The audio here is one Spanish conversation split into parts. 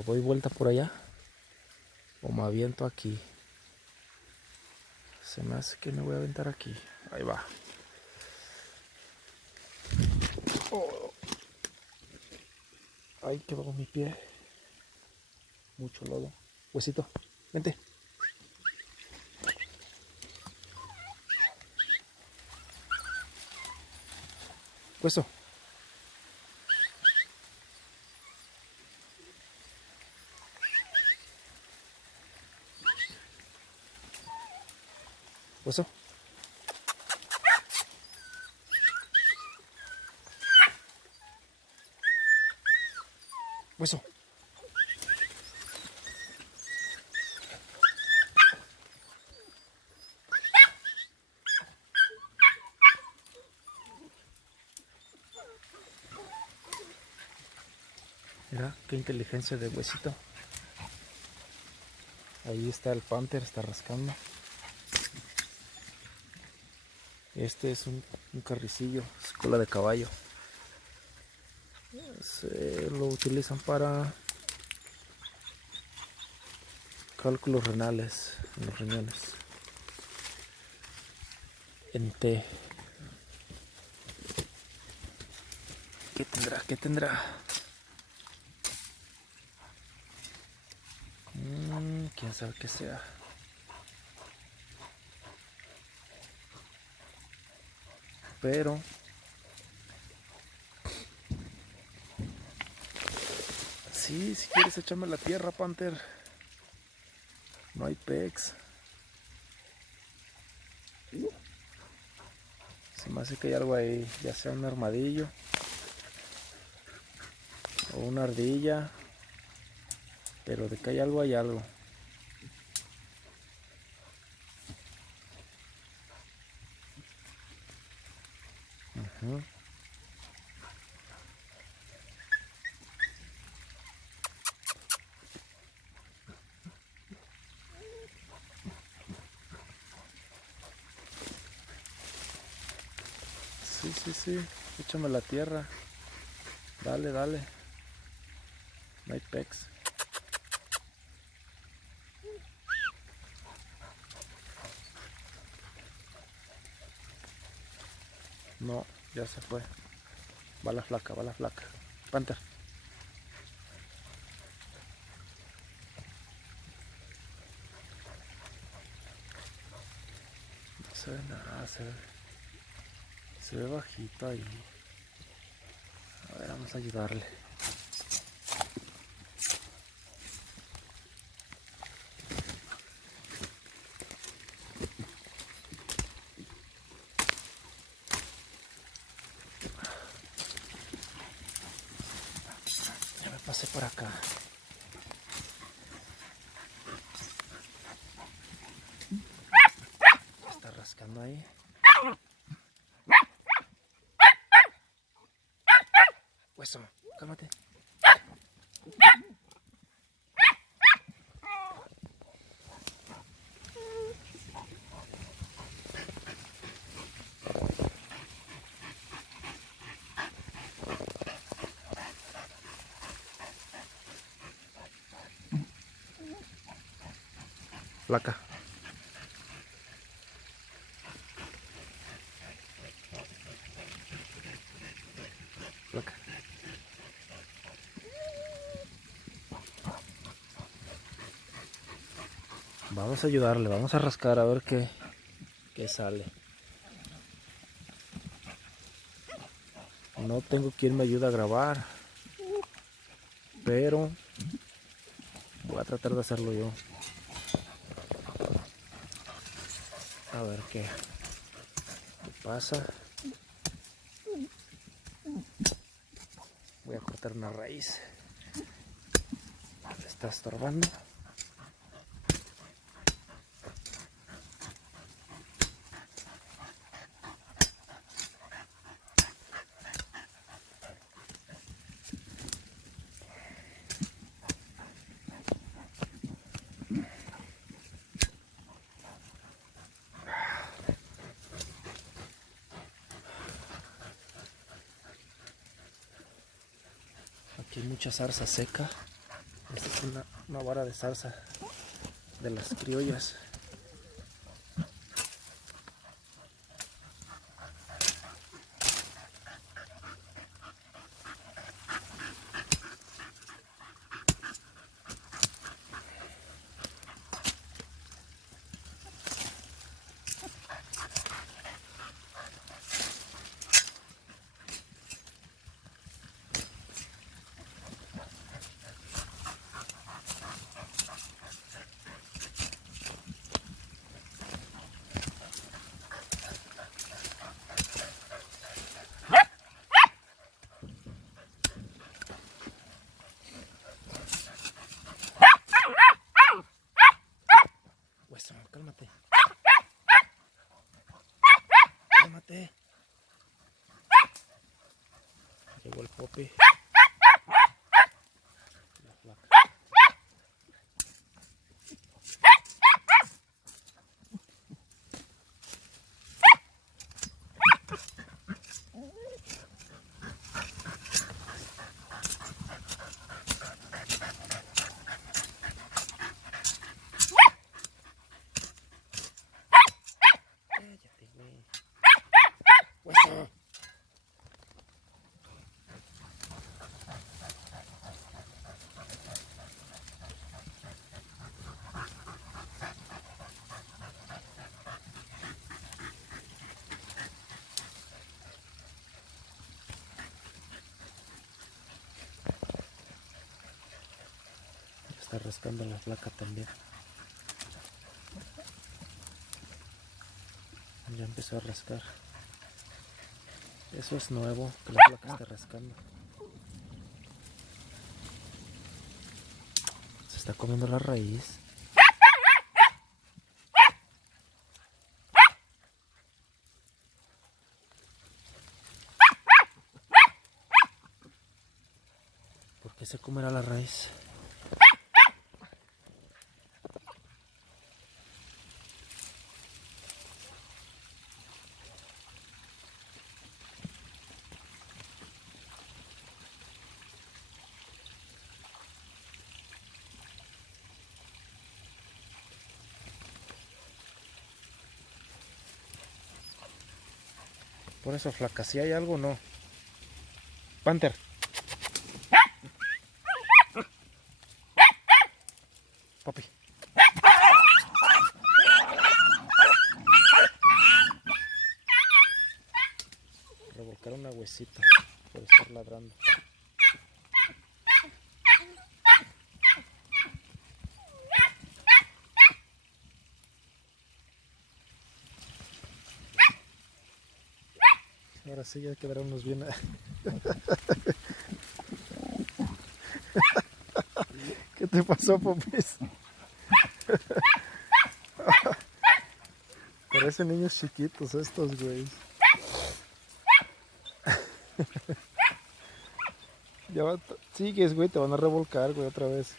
O doy vuelta por allá. O me aviento aquí. Se me hace que me voy a aventar aquí. Ahí va. Oh. Ahí quedó mi pie. Mucho lodo. Huesito, vente. Hueso. Hueso. Hueso. Mira, qué inteligencia de huesito. Ahí está el panther, está rascando. Este es un carricillo, es cola de caballo. Lo utilizan para cálculos renales en los riñones. En té. ¿Qué tendrá? ¿Qué tendrá? Quién sabe qué sea. Pero sí, si quieres echarme la tierra, panther. No hay pex. Se me hace que hay algo ahí, ya sea un armadillo o una ardilla, pero de que hay algo, hay algo. Sí, sí, sí, échame la tierra. Dale, dale. No hay pex. No, ya se fue. Va la flaca, va la flaca. Panther. No se ve nada, se ve bajito ahí. A ver, vamos a ayudarle. Ya me pasé por acá. Está rascando ahí. Hueso, cálmate. Flaca. Flaca. Vamos a ayudarle, vamos a rascar a ver qué sale. No tengo quien me ayude a grabar, pero voy a tratar de hacerlo yo. A ver qué pasa. Voy a cortar una raíz. Me está estorbando. Aquí hay mucha zarza seca. Este una vara de salsa de las criollas. Cálmate. Cálmate. Llegó el Poppy. La flaca. Está rascando la flaca también. Ya empezó a rascar. Eso es nuevo, que la flaca esté rascando. Se está comiendo la raíz. ¿Por qué se comerá la raíz? Por eso, flaca, si hay algo, no. Panther. Papi. Revolcar una huesita por estar ladrando. Ahora sí ya quedaron bien. ¿Qué te pasó, Popis? Parecen niños chiquitos estos, güey. Ya va, sigues, güey, te van a revolcar, güey, otra vez.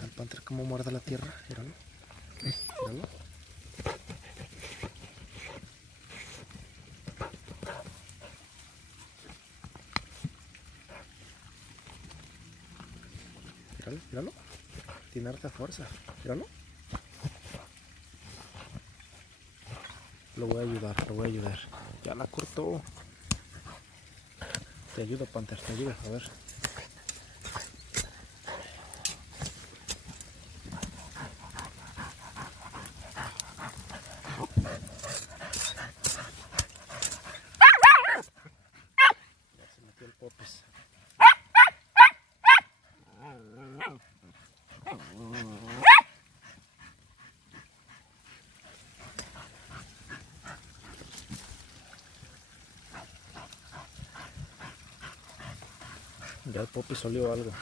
El panther como muerde la tierra, míralo. Míralo. Míralo, míralo. Tiene harta fuerza, míralo. Lo voy a ayudar, lo voy a ayudar. Ya la cortó. Te ayudo, panther, te ayudo, a ver. Ya se metió el Popis. Ya el Poppy solió algo.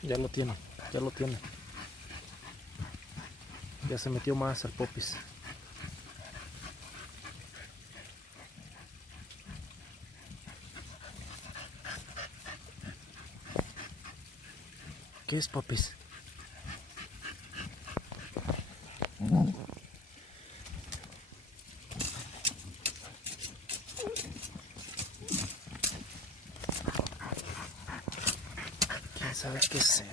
Ya lo tiene, ya lo tiene. Ya se metió más al Popis. ¿Qué es, Popis? ¿Quién sabe qué sea?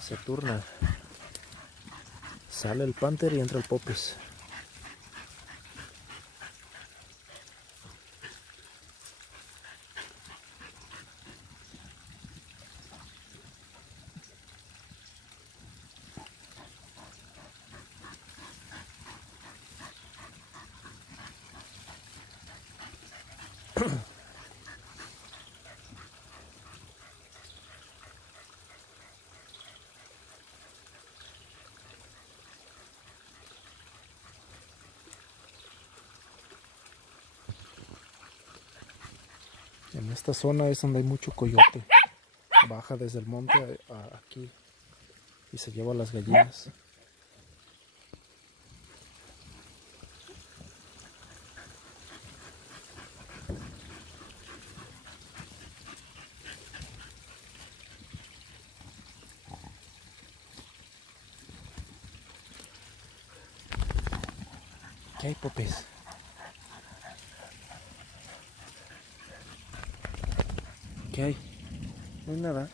Se turnan. Sale el Panther y entra el Popis. En esta zona es donde hay mucho coyote. Baja desde el monte a aquí y se lleva las gallinas. ¿Qué hay, Popis? ¿Qué hay? No hay nada.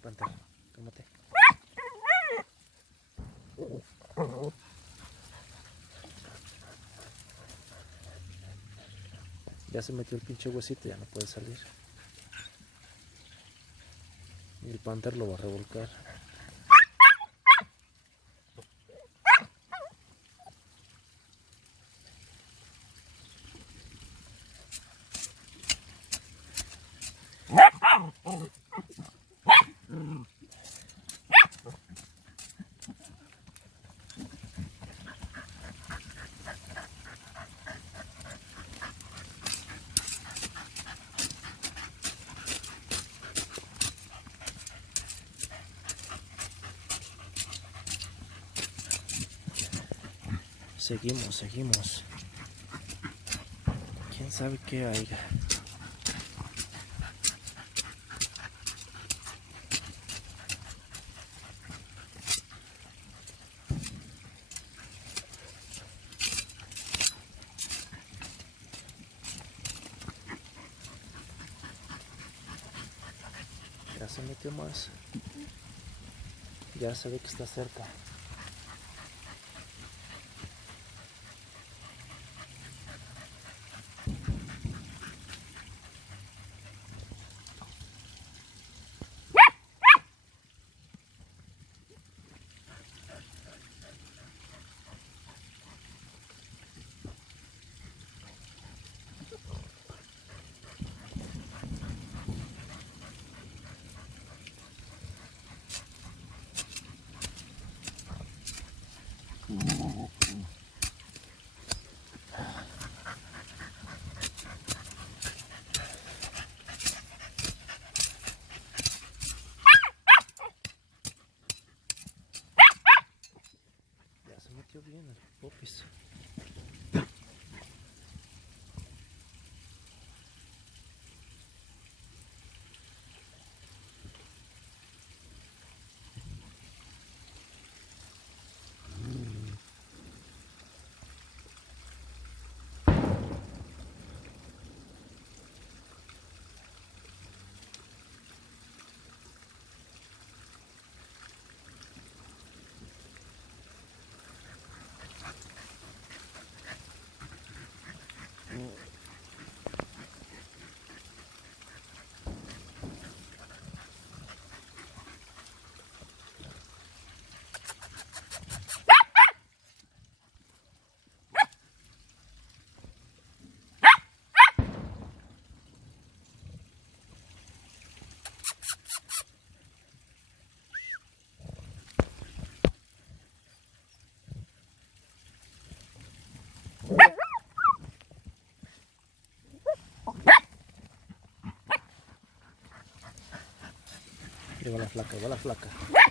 Panther, tómate. Ya se metió el pinche huesito, ya no puede salir. Y el Panther lo va a revolcar. Seguimos. ¿Quién sabe qué hay? Ya se metió más. Ya se ve que está cerca. Popis. Lleva la flaca, lleva la flaca.